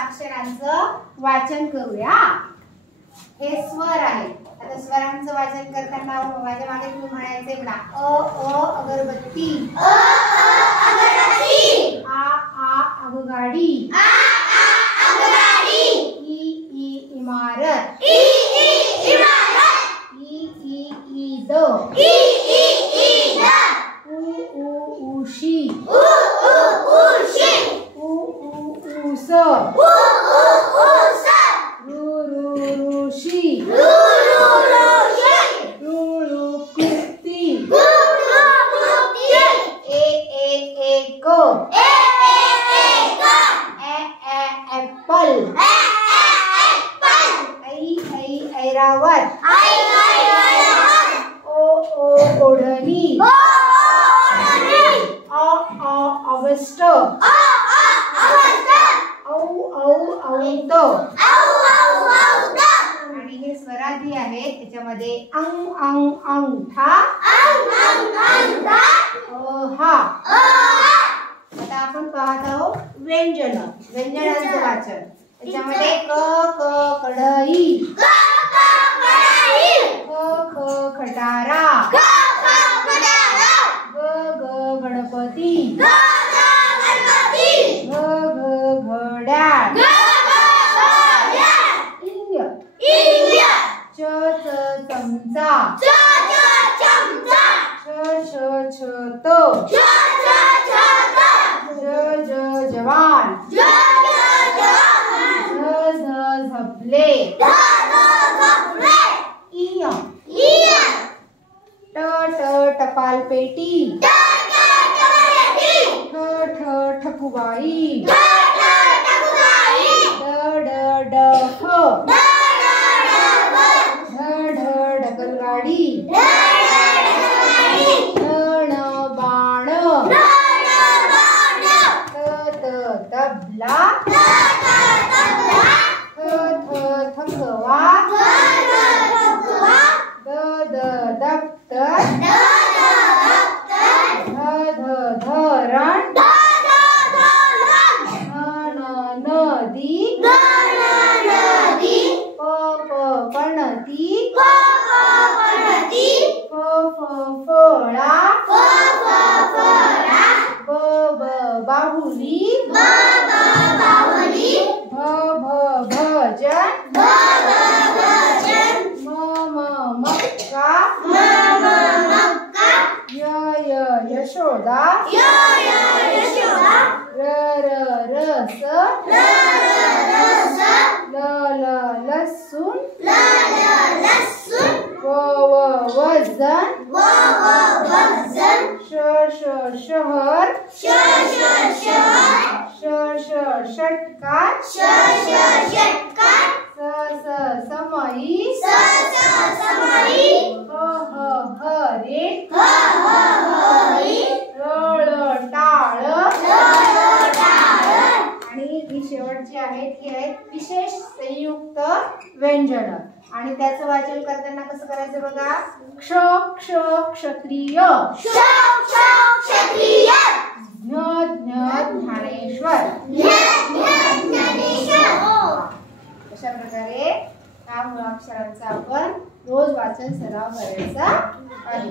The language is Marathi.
अक्षरांचं वाचन करूया। हे स्वर आहेत। आता स्वरांचं वाचन करताना माझ्या मागे तुम्ही म्हणायचे बघा, अ अगरबत्ती, अगरबत्ती, आ आगगाडी, आगगाडी, ई इमारत, इमारत, ईद, ईद, उशी, उशी, ऊस, ऊस, ऋषी, कृती, एक, एप्पल, ऐरावत, ओढणी, ऑगस्ट, औत, आणि हे स्वरादी आहेत। त्याच्यामध्ये अंगठा, हा। आता आपण पाहत आहोत व्यंजनांचं वाचन। त्याच्यामध्ये क कढई, ख खटारा, ग गणपती, घ घड्याळ, चमचा, छत, जवान, झबले, टपाल पेटी, ठकुबाई, डफ, ढकलगाडी, बाण, तबला, थकवा, दफ्तर, धरण, नदी, पणती, फळा, बाहुली, भजन, मक्का, यशोदा, रस, लसूण, वजन, शहर, षटकार, समई, हरिण, टाळ, आणि ही शेवटची आहेत ही आहेत विशेष संयुक्त व्यंजन। आणि त्याचं वाचन करताना कसं करायचं बघा, क्षत्रिय, ज्ञानेश्वर, अशा प्रकारे या मूळाक्षरांचा आपण रोज वाचन सराव करायचा आहे।